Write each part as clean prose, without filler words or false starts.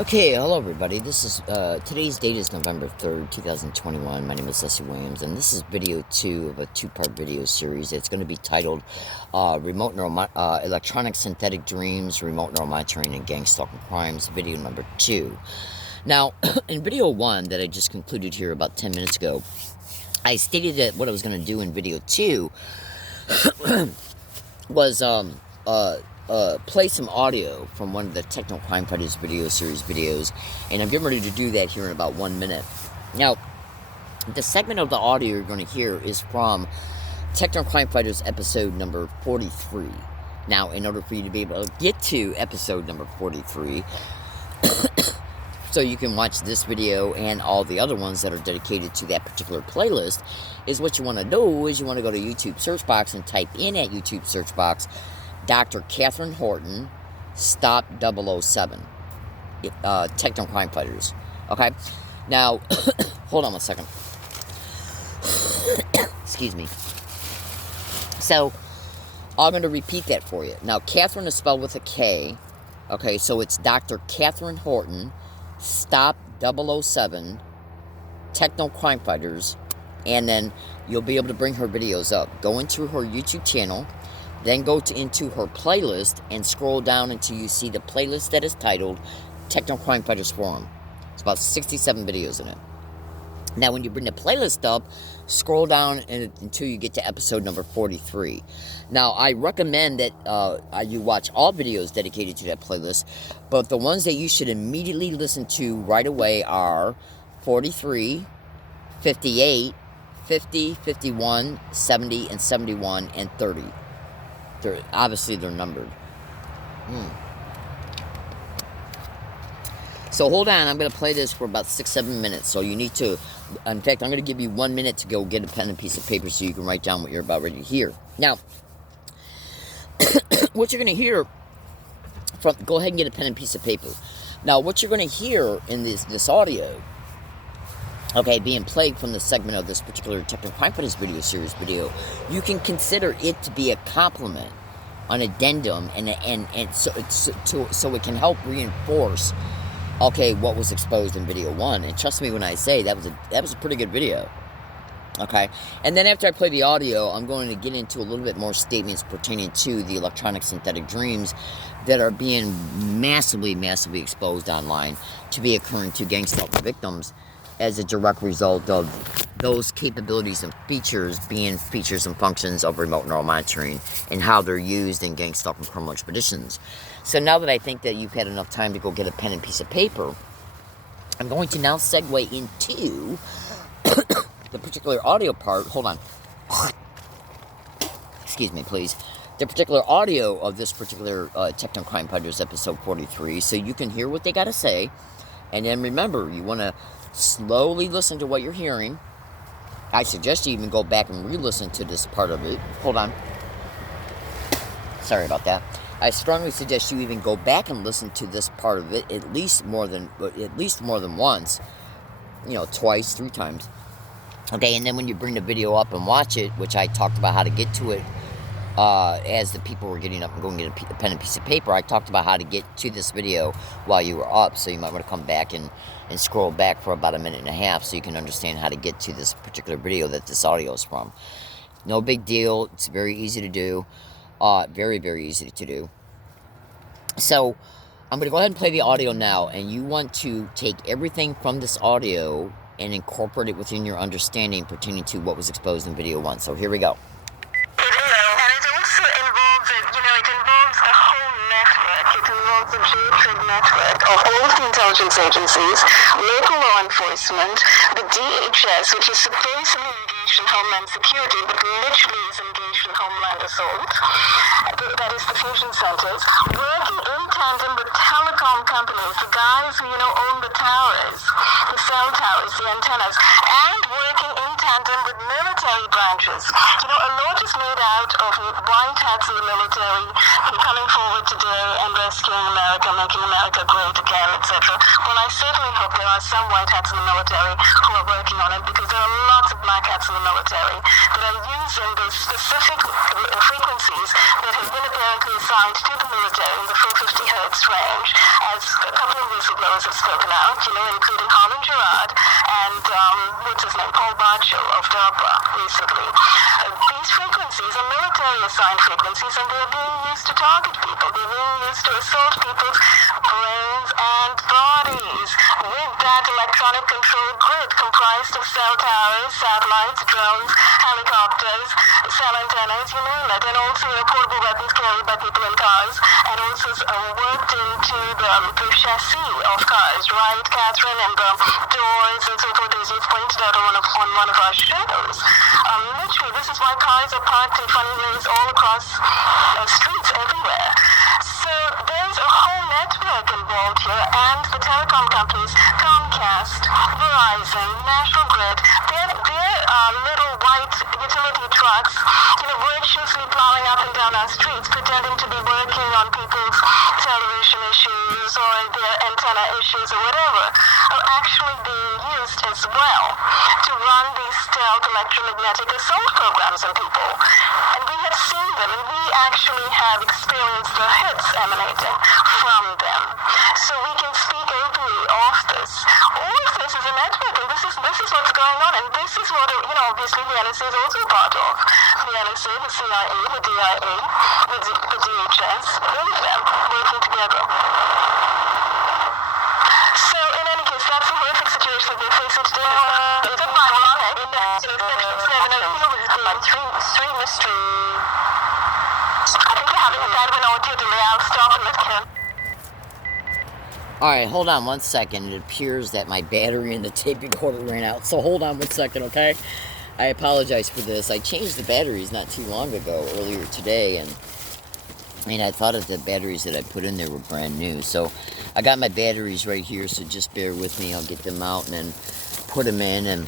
Okay, hello everybody. This is today's date is November 3rd, 2021. My name is Leslie Williams, and this is video 2 of a two-part video series. It's going to be titled Electronic Synthetic Dreams, Remote Neural Monitoring, and Gang Stalking Crimes, video number 2. Now, in video 1 that I just concluded here about 10 minutes ago, I stated that what I was going to do in video 2 was play some audio from one of the Techno Crime Fighters video series videos, and I'm getting ready to do that here in about 1 minute. Now, the segment of the audio you're going to hear is from Techno Crime Fighters episode number 43. Now, in order for you to be able to get to episode number 43, so you can watch this video and all the other ones that are dedicated to that particular playlist, is what you want to do is you want to go to YouTube search box and type in at YouTube search box Dr. Catherine Horton, Stop 007, Techno Crime Fighters. Okay? Now, hold on 1 second. Excuse me. So, I'm going to repeat that for you. Now, Catherine is spelled with a K. Okay, so it's Dr. Catherine Horton, Stop 007, Techno Crime Fighters, and then you'll be able to bring her videos up. Go into her YouTube channel. Then go into her playlist and scroll down until you see the playlist that is titled Techno Crime Fighters Forum. It's about 67 videos in it. Now, when you bring the playlist up, scroll down until you get to episode number 43. Now, I recommend that you watch all videos dedicated to that playlist, but the ones that you should immediately listen to right away are 43, 58, 50, 51, 70, and 71, and 30. Obviously, they're numbered. So hold on, I'm going to play this for about 6-7 minutes. So you need to, in fact, I'm going to give you 1 minute to go get a pen and piece of paper so you can write down what you're about ready to hear. Now, what you're going to hear go ahead and get a pen and piece of paper. Now, what you're going to hear in this audio, okay, being played from the segment of this particular Techno Crime Fighters video series video, you can consider it to be a compliment, an addendum, and so it can help reinforce, okay, what was exposed in video 1. And trust me when I say that was a pretty good video. Okay, and then after I play the audio, I'm going to get into a little bit more statements pertaining to the electronic synthetic dreams that are being massively exposed online to be occurring to gang stalking victims, as a direct result of those capabilities and features being features and functions of remote neural monitoring and how they're used in gang stalking criminal expeditions. So now that I think that you've had enough time to go get a pen and piece of paper, I'm going to now segue into the particular audio part. Hold on. Excuse me, please. The particular audio of this particular Techno Crime Fighters episode 43, so you can hear what they got to say. And then remember, you want to slowly listen to what you're hearing. I suggest you even go back and re-listen to this part of it. Hold on. Sorry about that. I strongly suggest you even go back and listen to this part of it at least more than once. You know, twice, 3 times. Okay, and then when you bring the video up and watch it, which I talked about how to get to it as the people were getting up and going to get a pen and piece of paper, I talked about how to get to this video while you were up, so you might want to come back and scroll back for about 1.5 minutes so you can understand how to get to this particular video that this audio is from. No big deal. It's very easy to do. Very easy to do. So, I'm going to go ahead and play the audio now, and you want to take everything from this audio and incorporate it within your understanding pertaining to what was exposed in video 1. So, here we go. Of all the intelligence agencies, local law enforcement, the DHS, which is supposedly engaged in Homeland Security, but literally is engaged in Homeland Assault, that is the fusion centers, working in tandem with telecom companies, the guys who, own the towers, the cell towers, the antennas, and working in tandem with military branches. A lot is made out of white hats in the military coming forward today and rescuing America, making America great again, etc. Well, I certainly hope there are some white hats in the military who are working on it, because there are lots of black hats in the military that are using those specific frequencies that have been apparently assigned to the military in the 450 hertz range as coupled with whistleblowers have spoken out, including Harlan Gerard and, what's his name, Paul Barchel of DARPA recently. These frequencies are military-assigned frequencies, and they're being used to target people. They're being used to assault people's brains and bodies with that electronic control grid comprised of cell towers, satellites, drones, helicopters, cell antennas, you name it, and also portable weapons carried by people in cars, and also worked into the chassis of cars, right, Catherine, and the doors and so forth, as you've pointed out on one of our shows. Literally, this is why cars are parked in funny ways all across streets everywhere. So there's a whole network involved here, and the telecom companies, Comcast, Verizon, National Grid, they're little white utility trucks, virtuously plowing up and down our streets, pretending to be working on people's television issues or their antenna issues or whatever, are actually being used as well to run these stealth electromagnetic assault programs on people. And we have seen them, and we actually have experienced the hits emanating from them. So we can speak openly of this. All of this is a network, and this is what's going on, and this is what, obviously the NSA is also part of. The NSA, the CIA, the DIA, the DHS, all of them working together. So in any case, that's the horrific situation that we're facing today. It's ironic that three mystery. I think we're having a bit of an audio delay. I'll stop and let Kim. Alright, hold on 1 second. It appears that my battery in the tape recorder ran out. So hold on 1 second, okay? I apologize for this. I changed the batteries not too long ago, earlier today, and I thought that the batteries that I put in there were brand new. So I got my batteries right here, so just bear with me. I'll get them out and then put them in and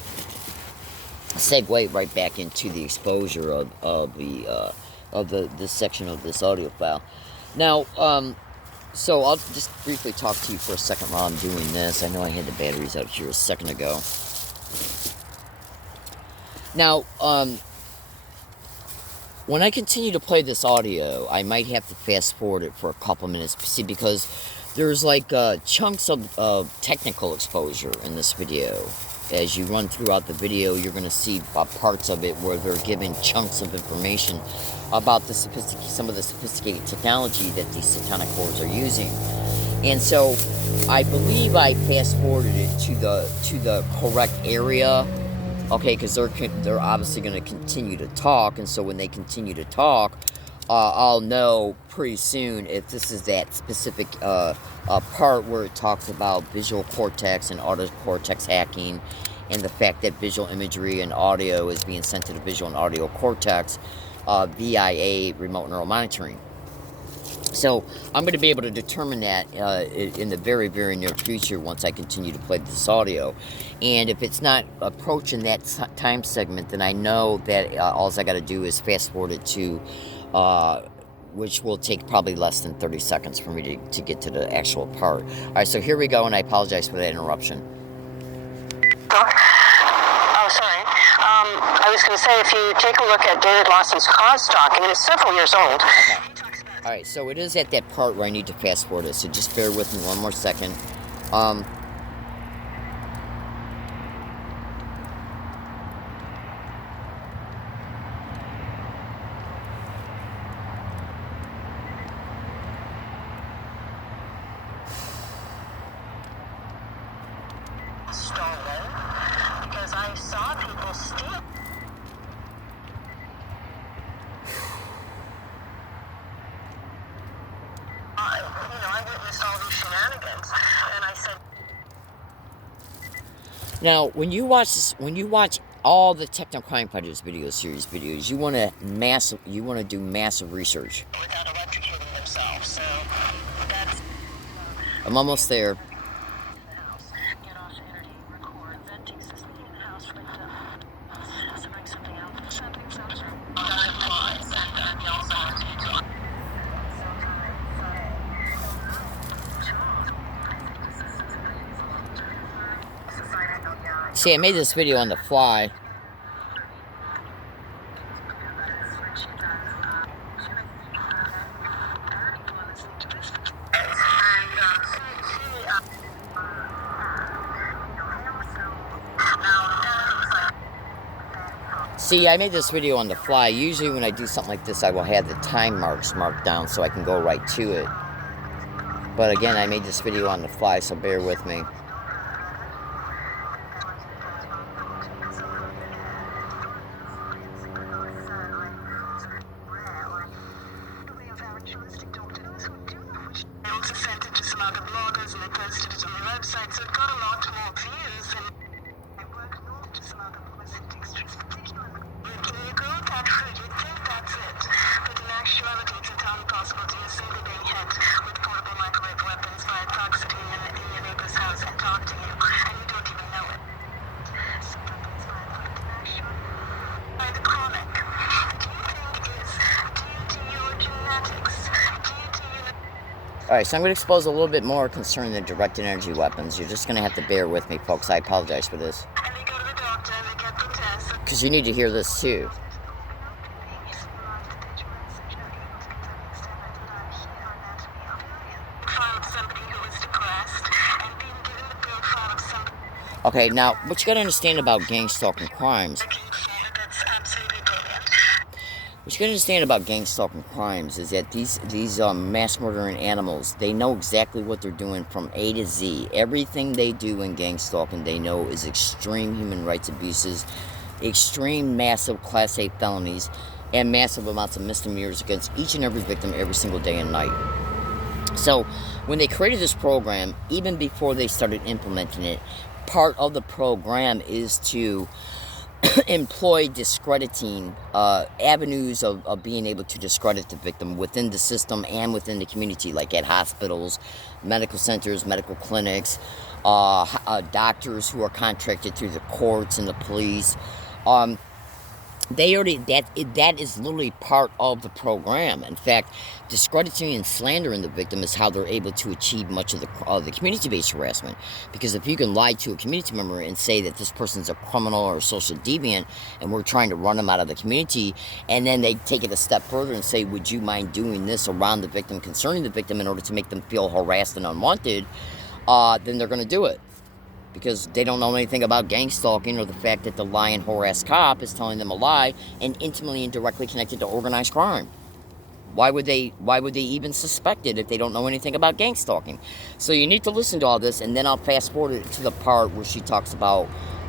segue right back into the exposure of this section of this audio file. Now, so I'll just briefly talk to you for a second while I'm doing this. I know I had the batteries out here a second ago. Now, when I continue to play this audio, I might have to fast forward it for a couple minutes, see, because there's like chunks of technical exposure in this video. As you run throughout the video, you're going to see parts of it where they're giving chunks of information about some of the sophisticated technology that these satanic hordes are using. And so I believe I fast forwarded it to the correct area. Okay, because they're obviously going to continue to talk, and so when they continue to talk, I'll know pretty soon if this is that specific part where it talks about visual cortex and audio cortex hacking, and the fact that visual imagery and audio is being sent to the visual and audio cortex via remote neural monitoring. So I'm going to be able to determine that in the very, very near future once I continue to play this audio. And if it's not approaching that time segment, then I know that all I got to do is fast forward it to, which will take probably less than 30 seconds for me to get to the actual part. All right, so here we go, and I apologize for that interruption. Oh, sorry. I was going to say, if you take a look at David Lawson's cause stalking, it is several years old. Okay. Alright, so it is at that part where I need to fast forward it, so just bear with me one more second. Stolen, because I saw people steal. I witnessed all these shenanigans, and I said. Now, when you watch all the Technocrime Fighters video series videos, you want to do massive research. Without electrocuting themselves, so that's. I'm almost there. See, I made this video on the fly. See, I made this video on the fly. Usually when I do something like this, I will have the time marks marked down so I can go right to it. But again, I made this video on the fly, so bear with me. Alright, so I'm going to expose a little bit more concerning the directed energy weapons. You're just going to have to bear with me, folks. I apologize for this. Because you need to hear this too. Okay, now, what you got to understand about gang stalking crimes... What you can understand about gang stalking crimes is that these mass murdering animals, they know exactly what they're doing from A to Z. Everything they do in gang stalking, they know is extreme human rights abuses, extreme massive Class A felonies, and massive amounts of misdemeanors against each and every victim every single day and night. So, when they created this program, even before they started implementing it, part of the program is to employ discrediting avenues of being able to discredit the victim within the system and within the community, like at hospitals, medical centers, medical clinics, doctors who are contracted through the courts and the police. That is literally part of the program. In fact, discrediting and slandering the victim is how they're able to achieve much of the community-based harassment. Because if you can lie to a community member and say that this person's a criminal or a social deviant and we're trying to run them out of the community, and then they take it a step further and say, would you mind doing this around the victim, concerning the victim, in order to make them feel harassed and unwanted, then they're going to do it. Because they don't know anything about gang stalking or the fact that the lying harassed cop is telling them a lie and intimately and directly connected to organized crime. Why would they even suspect it if they don't know anything about gang stalking? So you need to listen to all this, and then I'll fast forward it to the part where she talks about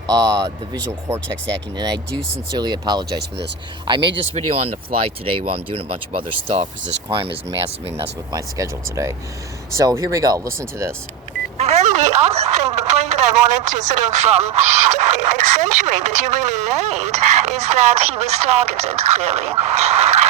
the visual cortex hacking, and I do sincerely apologize for this. I made this video on the fly today while I'm doing a bunch of other stuff because this crime has massively messed with my schedule today. So here we go. Listen to this. And then the other thing, the point that I wanted to sort of accentuate that you really made is that he was targeted, clearly.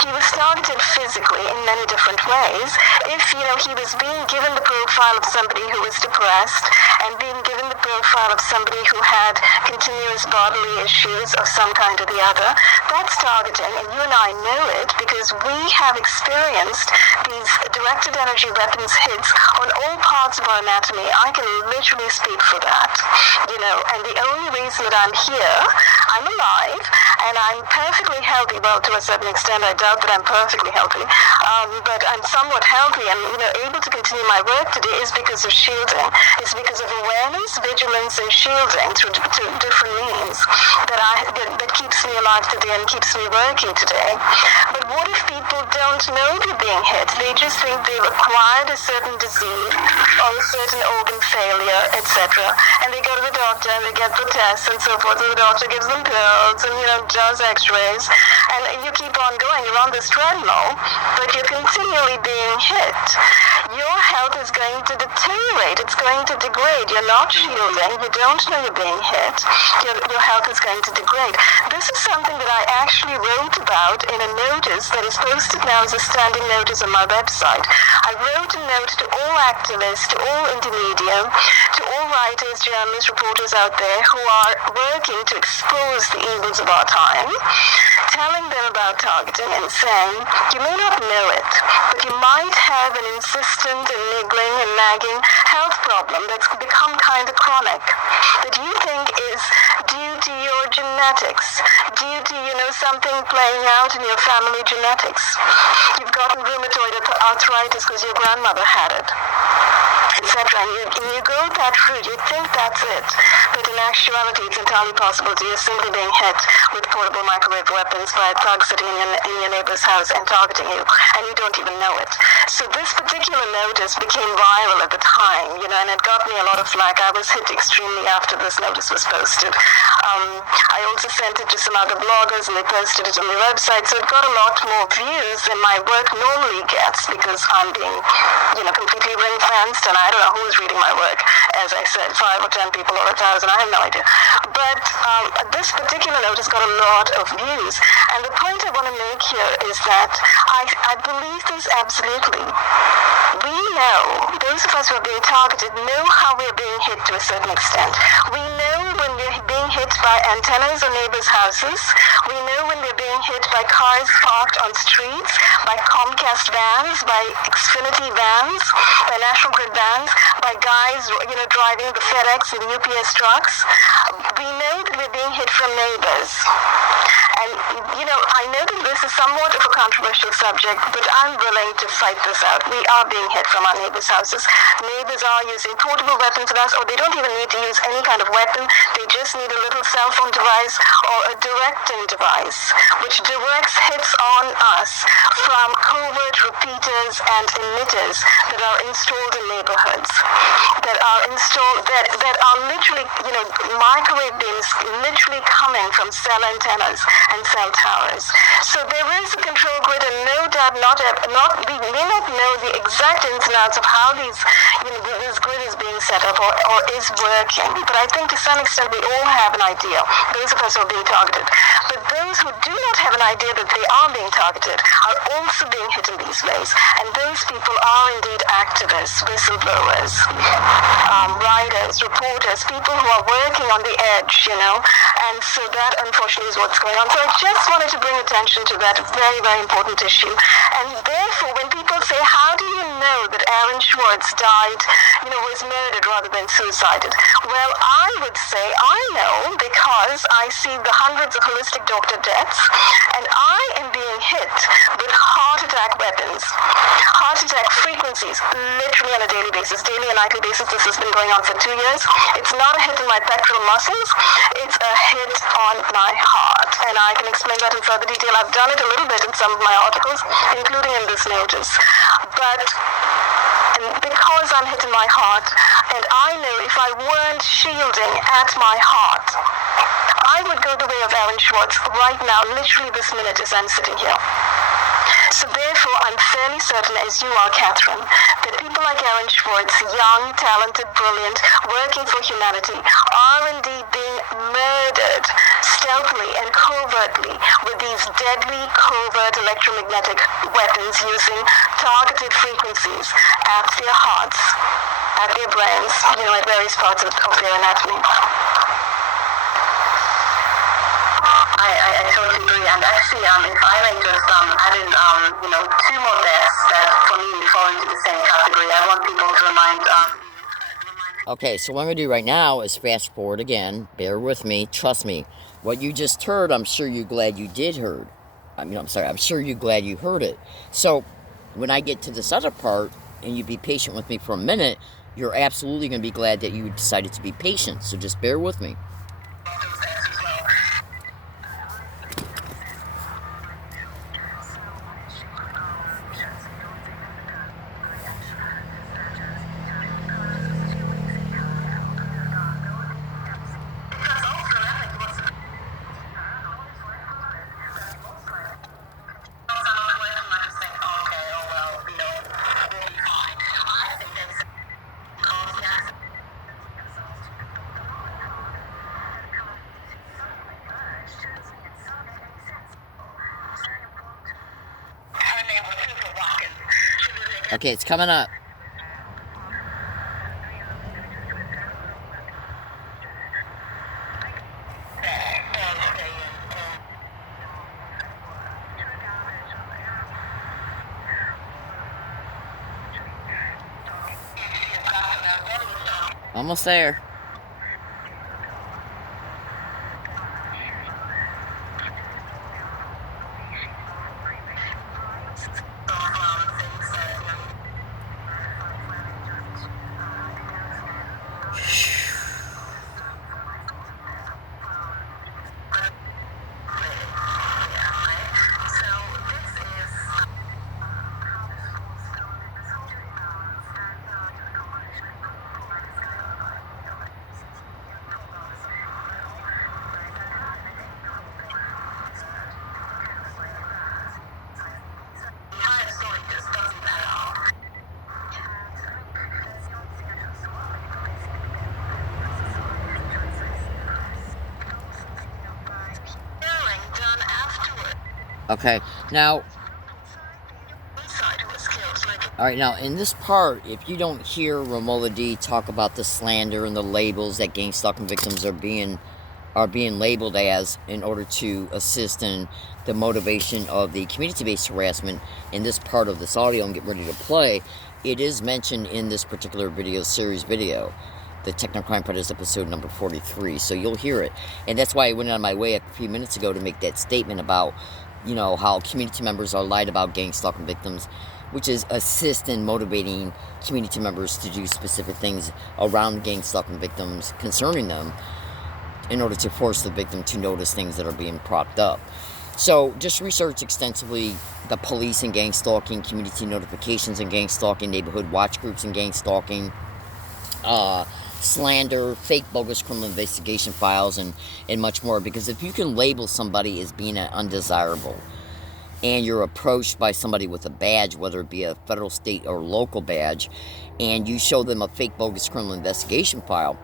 He was targeted physically in many different ways. If, he was being given the profile of somebody who was depressed and being given the profile of somebody who had continuous bodily issues of some kind or the other, that's targeting. And you and I know it because we have experienced these directed energy weapons hits on all parts of our anatomy. I can literally speak for that, and the only reason that I'm here, I'm alive, and I'm perfectly healthy. Well, to a certain extent, I doubt that I'm perfectly healthy, but I'm somewhat healthy and, able to continue my work today is because of shielding. It's because of awareness, vigilance, and shielding through different means that keeps me alive today and keeps me working today. But what if people don't know they're being hit? They just think they've acquired a certain disease or a certain organ failure, etc. And they go to the doctor and they get the tests and so forth, and the doctor gives them pills and, does x-rays, and you keep on going. You're on this treadmill, but you're continually being hit. Your health is going to deteriorate. It's going to degrade. You're not shielding. You don't know you're being hit. Your health is going to degrade. This is something that I actually wrote about in a notice that is posted now as a standing notice on my website. I wrote a note to all activists, to all intermediate, to all writers, journalists, reporters out there who are working to expose the evils of our time, telling them about targeting and saying, you may not know it, but you might have an insistent and niggling and nagging health problem that's become kind of chronic, that you think is due to your genetics, due to, something playing out in your family genetics. You've gotten rheumatoid arthritis because your grandmother had it. etc. And you go that route, you think that's it. But in actuality, it's entirely possible you're simply being hit with portable microwave weapons by a thug sitting in your neighbor's house and targeting you, and you don't even know it. So this particular notice became viral at the time, and it got me a lot of flack. I was hit extremely after this notice was posted. I also sent it to some other bloggers, and they posted it on their website, so it got a lot more views than my work normally gets, because I'm being, completely ring-fenced, and I don't know who's reading my work. As I said, 5 or 10 people or 1,000, I have no idea. But this particular notice got a lot of views, and the point I want to make here is that I believe this absolutely. We know, those of us who are being targeted know how we're being hit to a certain extent. We know when we're being hit by antennas on neighbors' houses. We know when we're being hit by cars parked on streets, by Comcast vans, by Xfinity vans, by National Grid vans, by guys, driving the FedEx and the UPS trucks. We know that we're being hit from neighbors. And, I know that this is somewhat of a controversial subject, but I'm willing to fight this out. We are being hit from our neighbors' houses. Neighbors are using portable weapons on us, or they don't even need to use any kind of weapon. They just need a little cell phone device or a directing device, which directs hits on us from covert repeaters and emitters that are installed in neighborhoods, that are literally, microwave beams literally coming from cell antennas and cell towers. So there is a control grid, and no doubt we may not know the exact ins and outs of how this grid is being set up or is working, but I think to some extent we all have an idea, those of us who are being targeted. But those who do not have an idea that they are being targeted are also being hit in these ways, and those people are indeed activists, whistleblowers, writers, reporters, people who are working on the edge, and so that unfortunately is what's going on. So I just wanted to bring attention to that very, very important issue. And therefore, when people say, how do you know that Aaron Schwartz died, was murdered rather than suicided? Well, I would say I know because I see the hundreds of holistic doctor deaths, and I am being hit with heart attack weapons, heart attack frequencies, literally on a daily basis, daily and nightly basis. This has been going on for 2 years. It's not a hit in my pectoral muscles, it's a hit on my heart. And I can explain that in further detail. I've done it a little bit in some of my articles, including in this notice. But because I'm hitting my heart, and I know if I weren't shielding at my heart, I would go the way of Aaron Schwartz right now, literally this minute as I'm sitting here. So therefore, I'm fairly certain, as you are, Catherine, that people like Aaron Schwartz, young, talented, brilliant, working for humanity, are indeed being murdered stealthily and covertly with these deadly, covert electromagnetic weapons using targeted frequencies at their hearts, at their brains, at various parts of their anatomy. I totally agree, and actually, if I may just add in, 2 more deaths that for me fall into the same category. I want people to remind. Okay, so what I'm going to do right now is fast forward again. Bear with me. Trust me. What you just heard, I'm sure you're glad you did heard. I'm sure you're glad you heard it. So when I get to this other part, and you be patient with me for a minute, you're absolutely going to be glad that you decided to be patient. So just bear with me. Okay, it's coming up. Almost there. Okay, now, all right, now in this part, if you don't hear Romola D talk about the slander and the labels that gang stalking victims are being labeled as in order to assist in the motivation of the community-based harassment in this part of this audio and get ready to play, it is mentioned in this particular series video, the Technocrime Predators episode number 43, so you'll hear it. And that's why I went out of my way a few minutes ago to make that statement about, you know, how community members are lied about gang stalking victims, which is assist in motivating community members to do specific things around gang stalking victims concerning them, in order to force the victim to notice things that are being propped up. So just research extensively the police and gang stalking, community notifications and gang stalking, neighborhood watch groups and gang stalking, slander, fake bogus criminal investigation files, and much more. Because if you can label somebody as being undesirable, and you're approached by somebody with a badge, whether it be a federal, state, or local badge, and you show them a fake bogus criminal investigation file,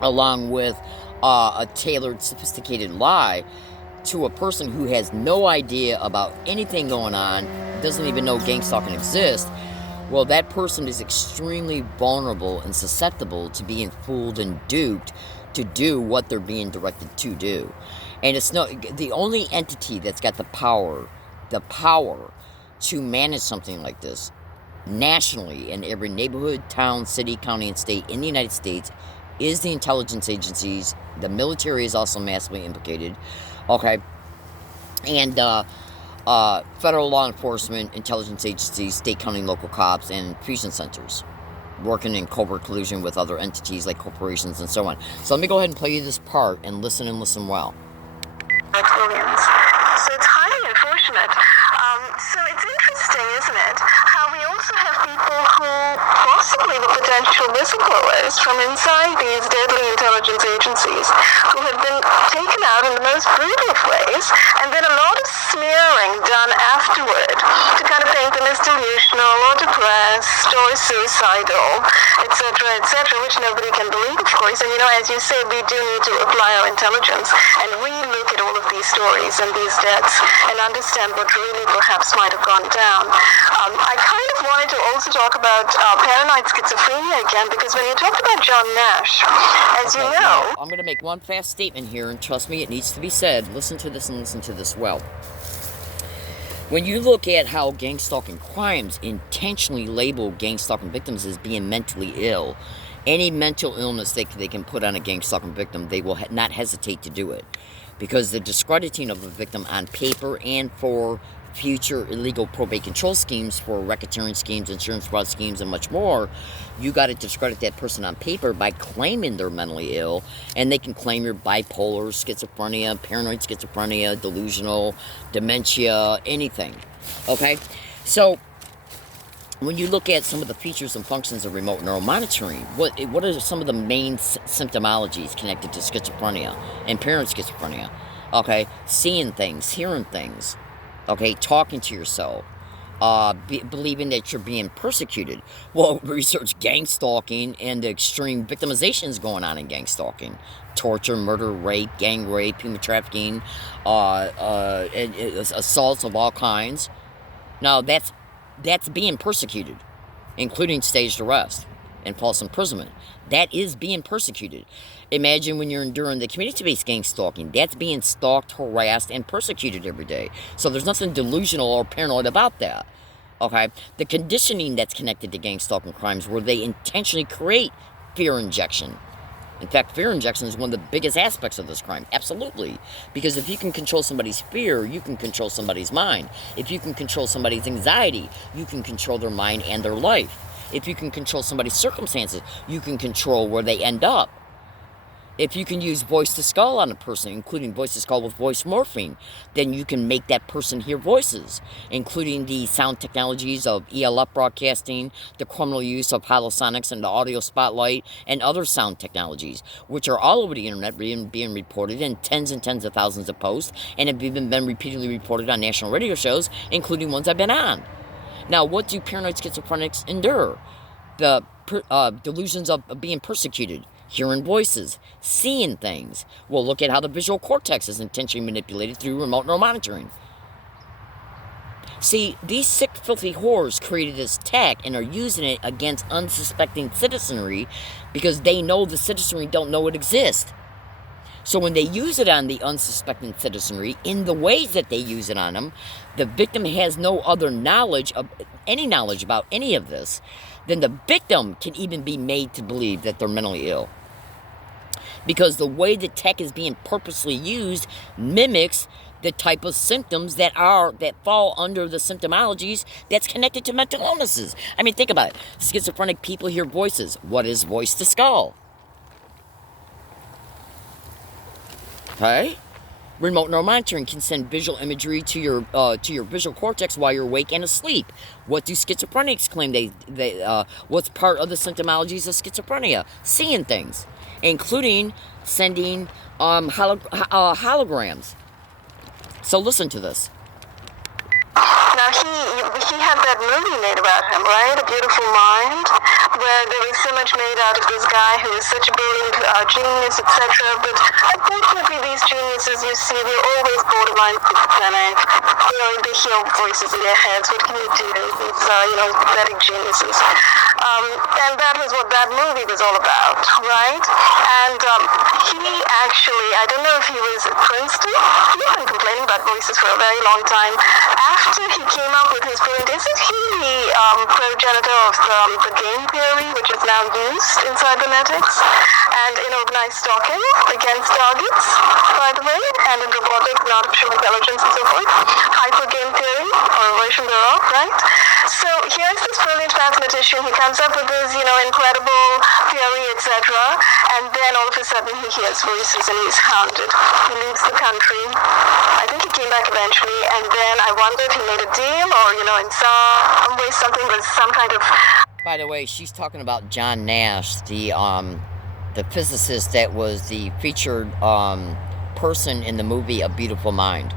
along with a tailored, sophisticated lie to a person who has no idea about anything going on, doesn't even know gang stalking exists, well, that person is extremely vulnerable and susceptible to being fooled and duped to do what they're being directed to do. And it's the only entity that's got the power to manage something like this nationally in every neighborhood, town, city, county, and state in the United States is the intelligence agencies. The military is also massively implicated, okay? And federal law enforcement, intelligence agencies, state, county, local cops, and fusion centers working in covert collusion with other entities like corporations and so on. So let me go ahead and play you this part and listen well. Williams. So it's highly unfortunate. So it's interesting, isn't it, how we also have people who possibly were potential whistleblowers from inside these deadly intelligence agencies who have been taken out in the most brutal of ways, and then a lot of smearing done afterward to kind of paint them as delusional or depressed or suicidal, etc., which nobody can believe, of course. And, you know, as you say, we do need to apply our intelligence and re-look at all of these stories and these deaths and understand what really perhaps might have gone down. I kind of wanted to also talk about paranoid schizophrenia again, because when you talked about John Nash, as you know... Now, I'm going to make one fast statement here, and trust me, it needs to be said. Listen to this and listen to this well. When you look at how gang stalking crimes intentionally label gang stalking victims as being mentally ill, any mental illness they can put on a gang stalking victim, they will not hesitate to do it. Because the discrediting of a victim on paper and for future illegal probate control schemes, for racketeering schemes, insurance fraud schemes, and much more, you got to discredit that person on paper by claiming they're mentally ill, and they can claim you're bipolar, schizophrenia, paranoid schizophrenia, delusional, dementia, anything. Okay? So, when you look at some of the features and functions of remote neuromonitoring, what are some of the main symptomologies connected to schizophrenia and paranoid schizophrenia? Okay? Seeing things, hearing things. Okay, talking to yourself, believing that you're being persecuted. Well, research gang stalking and the extreme victimizations going on in gang stalking. Torture, murder, rape, gang rape, human trafficking, assaults of all kinds. Now, that's being persecuted, including staged arrest and false imprisonment. That is being persecuted. Imagine when you're enduring the community-based gang stalking. That's being stalked, harassed, and persecuted every day. So there's nothing delusional or paranoid about that. Okay? The conditioning that's connected to gang stalking crimes, where they intentionally create fear injection. In fact, fear injection is one of the biggest aspects of this crime. Absolutely. Because if you can control somebody's fear, you can control somebody's mind. If you can control somebody's anxiety, you can control their mind and their life. If you can control somebody's circumstances, you can control where they end up. If you can use voice to skull on a person, including voice to skull with voice morphing, then you can make that person hear voices, including the sound technologies of ELF broadcasting, the criminal use of holosonics and the audio spotlight, and other sound technologies, which are all over the internet being reported in tens and tens of thousands of posts, and have even been repeatedly reported on national radio shows, including ones I've been on. Now, what do paranoid schizophrenics endure? The delusions of being persecuted, hearing voices, seeing things. Well, look at how the visual cortex is intentionally manipulated through remote neuromonitoring. See, these sick, filthy whores created this tech and are using it against unsuspecting citizenry because they know the citizenry don't know it exists. So when they use it on the unsuspecting citizenry, in the ways that they use it on them, the victim has no other knowledge about any of this, then the victim can even be made to believe that they're mentally ill. Because the way the tech is being purposely used mimics the type of symptoms that fall under the symptomologies that's connected to mental illnesses. I mean, think about it. Schizophrenic people hear voices. What is voice to skull? Okay? Remote neural monitoring can send visual imagery to your visual cortex while you're awake and asleep. What do schizophrenics claim what's part of the symptomologies of schizophrenia? Seeing things, including sending holograms. So listen to this. Now, he had that movie made about him, right? A Beautiful Mind, where there was so much made out of this guy who was such a brilliant genius, etc. But unfortunately, these geniuses, you see, they're always borderline schizophrenic. You know, they hear voices in their heads. What can you do? These, pathetic geniuses. And that was what that movie was all about, right? And he actually, I don't know if he was at Princeton. He's been complaining about voices for a very long time. After he came up with his brilliant, isn't he the progenitor of the game theory, which is now used in cybernetics and in organized stalking against targets, by the way, and in robotics and artificial intelligence and so forth? Hypergame theory, or a version thereof, right? So here's this brilliant mathematician. He comes up with this, incredible theory, etc. And then all of a sudden he hears voices and he's hounded. He leaves the country. I think he came back eventually, and then I wondered he made a deal, or in some way something was some kind of. By the way, she's talking about John Nash, the physicist that was the featured person in the movie A Beautiful Mind,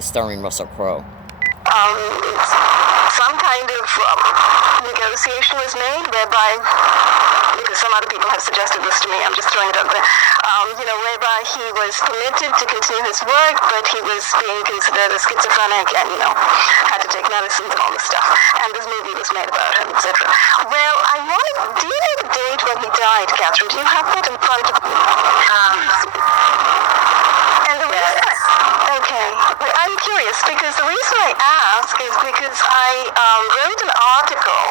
starring Russell Crowe. Some kind of negotiation was made whereby, because some other people have suggested this to me, I'm just throwing it out there, whereby he was permitted to continue his work, but he was being considered a schizophrenic and, had to take medicines and all this stuff. And this movie was made about him, etc. Well, do you know the date when he died, Catherine? Do you have that in front of you? And the reason okay, I'm curious, because the reason I ask is because I wrote an article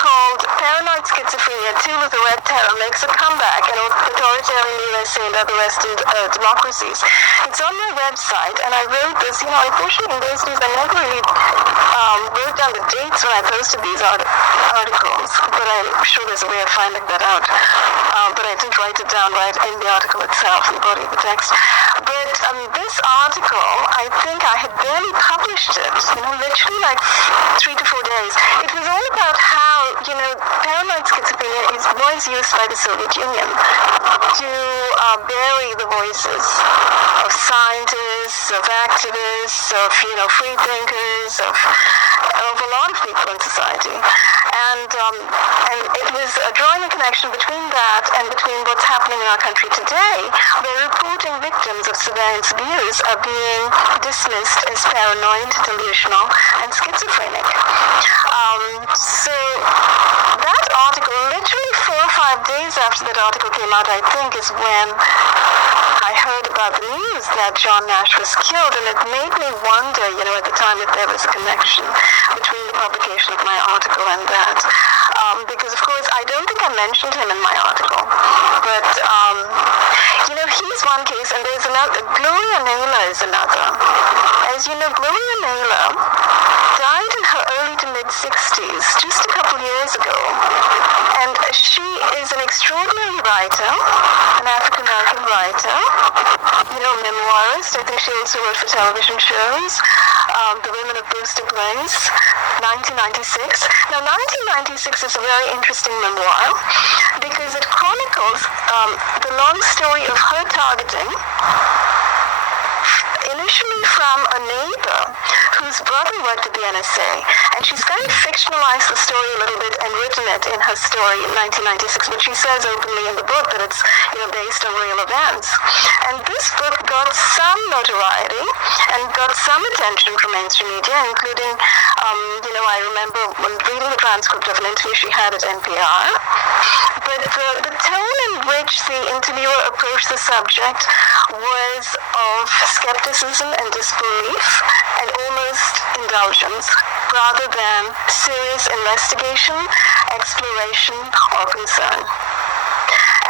called Paranoid Schizophrenia, Tool of the Red Terror Makes a Comeback in Authoritarian USA and Other Western Democracies. It's on my website, and I wrote this, unfortunately in those days I never really wrote down the dates when I posted these articles, but I'm sure there's a way of finding that out. But I didn't write it down right in the article itself, in the body of the text. But this article, I think I had barely published it, literally like 3 to 4 days. It was all about how, paranoid schizophrenia was used by the Soviet Union to bury the voices of scientists, of activists, of, free thinkers, of a lot of people in society. And it was drawing a connection between that and between what's happening in our country today, where reporting victims of surveillance abuse are being dismissed as paranoid, delusional, and schizophrenic. So that article, literally 4 or 5 days after that article came out, I think, is when I heard about the news that John Nash was killed, and it made me wonder, at the time, if there was a connection between the publication of my article and that. Because, of course, I don't think I mentioned him in my article, but, he's one case, and there's another. Gloria Naylor is another. As you know, Gloria Naylor died in her early to mid-60s, just a couple years ago, and she is an extraordinary writer, an African-American writer, memoirist. I think she also wrote for television shows, The Women of Brewster Place, 1996. Now, 1996 is a very interesting memoir because it chronicles the long story of her targeting, initially from a neighbor who whose brother worked at the NSA, and she's kind of fictionalized the story a little bit and written it in her story in 1996, but she says openly in the book that it's based on real events. And this book got some notoriety and got some attention from mainstream media, including, I remember when reading the transcript of an interview she had at NPR. But the tone in which the interviewer approached the subject was of skepticism and disbelief and almost indulgence, rather than serious investigation, exploration, or concern.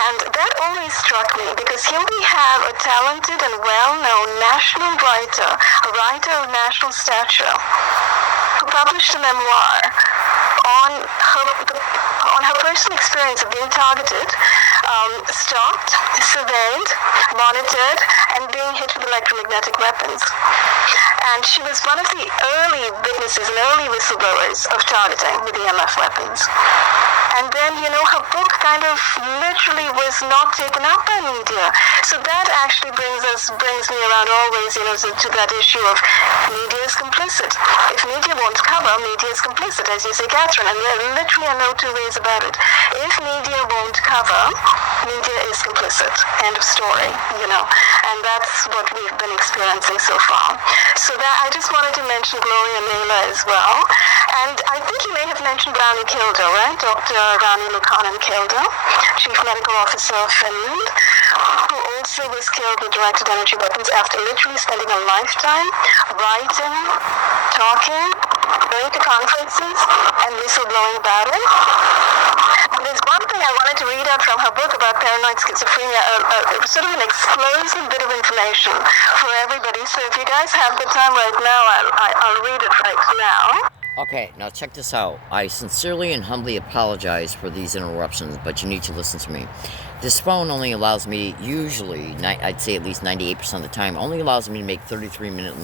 And that always struck me, because here we have a talented and well-known national writer, a writer of national stature, who published a memoir on her personal experience of being targeted, stalked, surveyed, monitored, and being hit with electromagnetic weapons. And she was one of the early witnesses and early whistleblowers of targeting with EMF weapons. And then, her book kind of literally was not taken up by media. So that actually brings me around always, to that issue of media is complicit. If media won't cover, media is complicit, as you say, Catherine. And there literally are no two ways about it. If media won't cover, media is complicit. End of story, And that's what we've been experiencing so far. So that I just wanted to mention Gloria Naylor as well. And I think you may have mentioned Rani Kilder, right? Dr. Rani Lukanen Kilder, Chief Medical Officer of Finland, who also was killed with directed energy weapons after literally spending a lifetime writing, talking, going to conferences, and whistleblowing about it. There's one thing I wanted to read out from her book about paranoid schizophrenia, sort of an explosive bit of information for everybody. So if you guys have the time right now, I'll read it right now. Okay, now check this out. I sincerely and humbly apologize for these interruptions, but you need to listen to me. This phone only allows me, usually, I'd say at least 98% of the time, only allows me to make 33-minute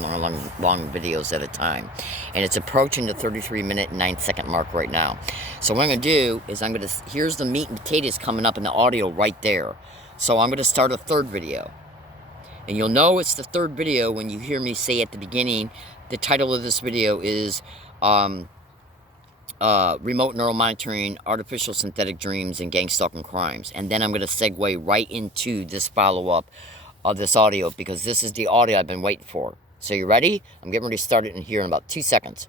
long videos at a time. And it's approaching the 33-minute and 9-second mark right now. So what I'm going to do is here's the meat and potatoes coming up in the audio right there. So I'm going to start a third video. And you'll know it's the third video when you hear me say at the beginning, the title of this video is remote neural monitoring, artificial synthetic dreams, and gang stalking crimes. And then I'm going to segue right into this follow-up of this audio, because this is the audio I've been waiting for. So you ready? I'm getting ready to start it in here in about 2 seconds.